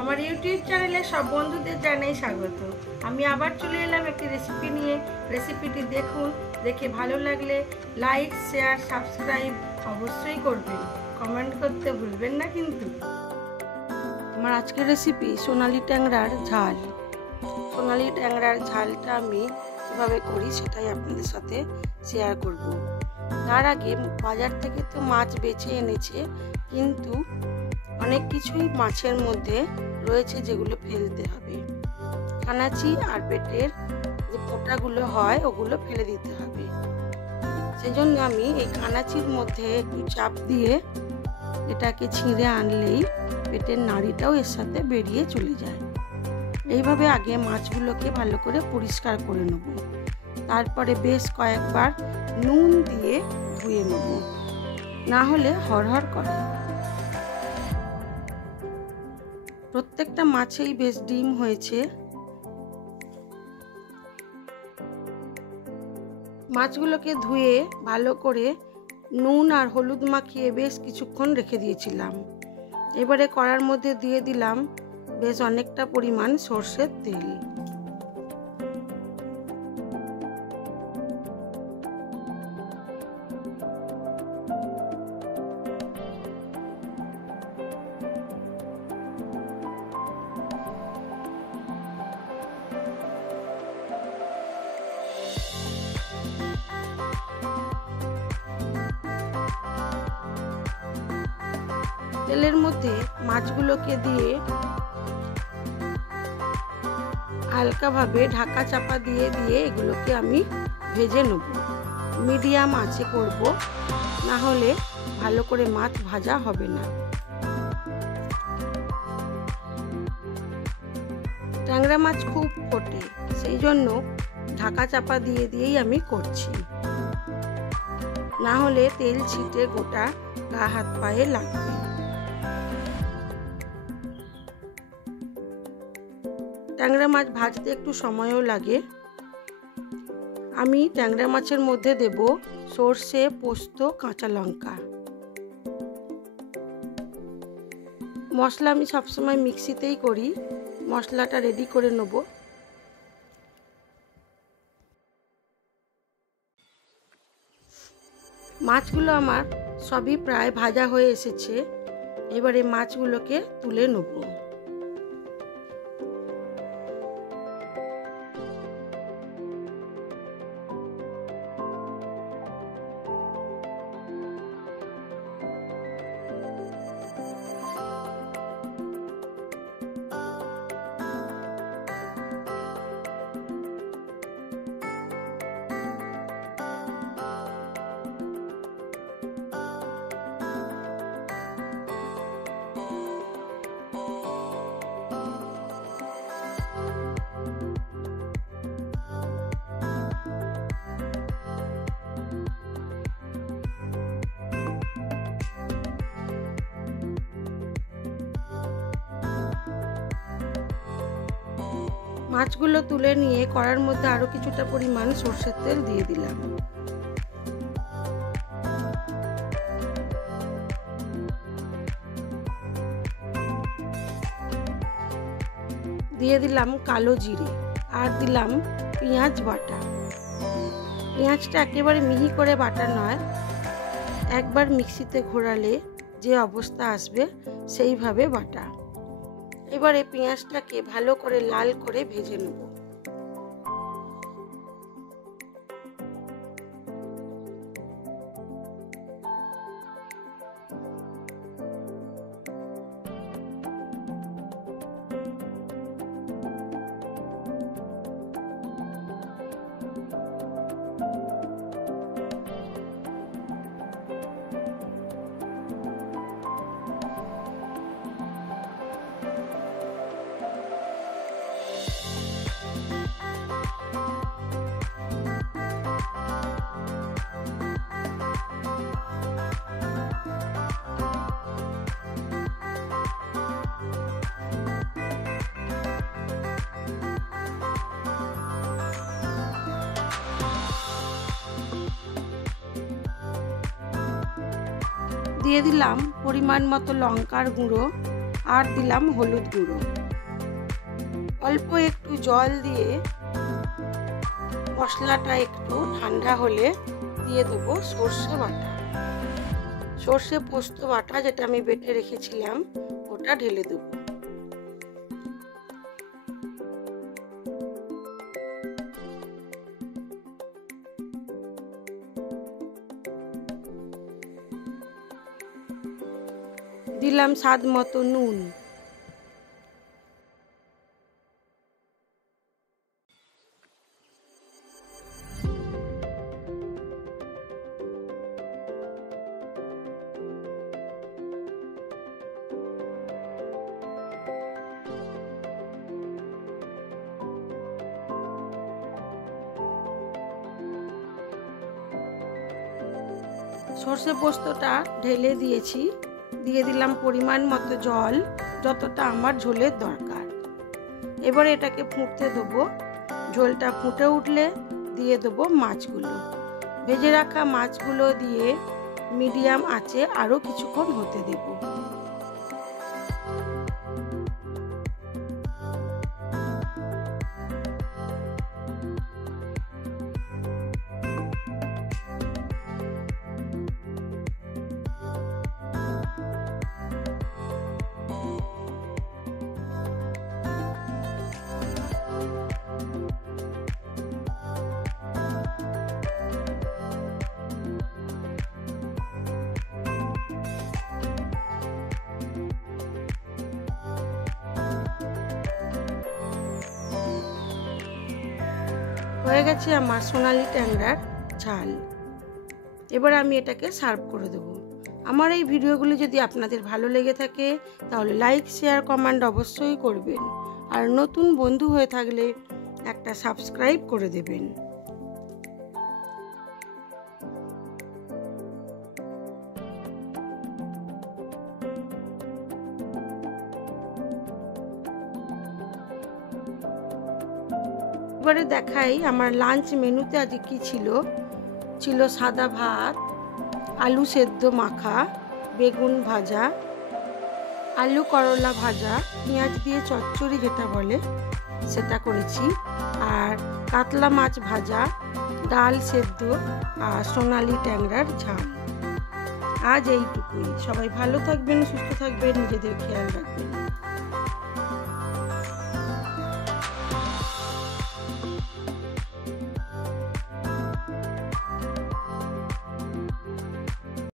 আমার ইউটিউব চ্যানেলে সব বন্ধুদের জানাই স্বাগত। আমি আবার চলে এলাম একটি রেসিপি নিয়ে। রেসিপিটি দেখুন, দেখে ভালো লাগলে লাইক, শেয়ার, সাবস্ক্রাইব অবশ্যই করবেন। কমেন্ট করতে ভুলবেন না কিন্তু। আমার আজকের রেসিপি সোনালি ট্যাংরার ঝাল। সোনালি ট্যাংরার ঝালটা আমি কীভাবে করি সেটাই আপনাদের সাথে শেয়ার করব। তার আগে বাজার থেকে তো মাছ বেছে এনেছে, কিন্তু অনেক কিছুই মাছের মধ্যে রয়েছে যেগুলো ফেলতে হবে। কানাচি আর পেটের যে পোটাগুলো হয় ওগুলো ফেলে দিতে হবে। সেজন্য আমি এই কানাচির মধ্যে একটু চাপ দিয়ে এটাকে ছিঁড়ে আনলেই পেটের নাড়িটাও এর সাথে বেরিয়ে চলে যায়। এইভাবে আগে মাছগুলোকে ভালো করে পরিষ্কার করে নেব। তারপরে বেশ কয়েকবার নুন দিয়ে ধুয়ে নেব, না হলে হড়হড় করে। প্রত্যেকটা মাছেই বেশ ডিম হয়েছে। মাছগুলোকে ধুয়ে ভালো করে নুন আর হলুদ মাখিয়ে বেশ কিছুক্ষণ রেখে দিয়েছিলাম। এবারে কড়ার মধ্যে দিয়ে দিলাম বেশ অনেকটা পরিমাণ সর্ষের তেল। তেলের মধ্যে মাছগুলোকে দিয়ে হালকাভাবে ঢাকা চাপা দিয়ে দিয়ে এগুলোকে আমি ভেজে নেব। মিডিয়াম আঁচে করব, না হলে ভালো করে মাছ ভাজা হবে না। ট্যাংরা মাছ খুব ফোটে, সেই জন্য ঢাকা চাপা দিয়ে দিয়েই আমি করছি, না হলে তেল ছিটে গোটা গা হাত পায়ে লাগবে। ট্যাংরা মাছ ভাজতে একটু সময়ও লাগে। আমি ট্যাংরা মাছের মধ্যে দেব সর্ষে, পোস্ত, কাঁচা লঙ্কা। মশলা আমি সবসময় মিক্সিতেই করি। মশলাটা রেডি করে নেব। মাছগুলো আমার সবই প্রায় ভাজা হয়ে এসেছে। এবারে মাছগুলোকে তুলে নেব। মাছগুলো তুলে নিয়ে কড়ার মধ্যে আরো কিছুটা পরিমাণ সরষের তেল দিয়ে দিলাম। দিয়ে দিলাম কালো জিরে আর দিলাম পেঁয়াজ বাটা। পেঁয়াজটা একেবারে মিহি করে বাটা নয়, একবার মিক্সিতে ঘোরালে যে অবস্থা আসবে সেইভাবে বাটা। এবারে পেঁয়াজটাকে ভালো করে লাল করে ভেজে নেব। দিয়ে দিলাম পরিমাণ মতো লঙ্কার গুঁড়ো আর দিলাম হলুদ গুঁড়ো। অল্প একটু জল দিয়ে মশলাটা একটু ঠান্ডা হলে দিয়ে দেবো সর্ষে বাটা। সর্ষে পোস্ত বাটা যেটা আমি বেটে রেখেছিলাম ওটা ঢেলে দেবো। দিলাম স্বাদ মতো নুন। সর্ষে পোস্তটা ঢেলে দিয়েছি, দিয়ে দিলাম পরিমাণ মতো জল, যতটা আমার ঝোলের দরকার। এবার এটাকে ফুটতে দেবো। ঝোলটা ফুটে উঠলে দিয়ে দেবো মাছগুলো। ভেজে রাখা মাছগুলো দিয়ে মিডিয়াম আঁচে আরও কিছুক্ষণ হতে দেব। হয়ে গেছে আমার সোনালি ট্যাংরার ঝাল। এবার আমি এটাকে সার্ভ করে দেবো। আমার এই ভিডিওগুলি যদি আপনাদের ভালো লেগে থাকে তাহলে লাইক, শেয়ার, কমেন্ট অবশ্যই করবেন। আর নতুন বন্ধু হয়ে থাকলে একটা সাবস্ক্রাইব করে দেবেন। এবারে দেখাই আমার লাঞ্চ মেনুতে আজকে কি ছিল। ছিল সাদা ভাত, আলু সেদ্ধ মাখা, বেগুন ভাজা, আলু করলা ভাজা, পেঁয়াজ দিয়ে চচ্চড়ি যেটা বলে সেটা করেছি, আর কাতলা মাছ ভাজা, ডাল সেদ্ধ আর সোনালি ট্যাংরার ঝাল। আজ এইটুকুই। সবাই ভালো থাকবেন, সুস্থ থাকবেন, নিজেদের খেয়াল রাখবেন।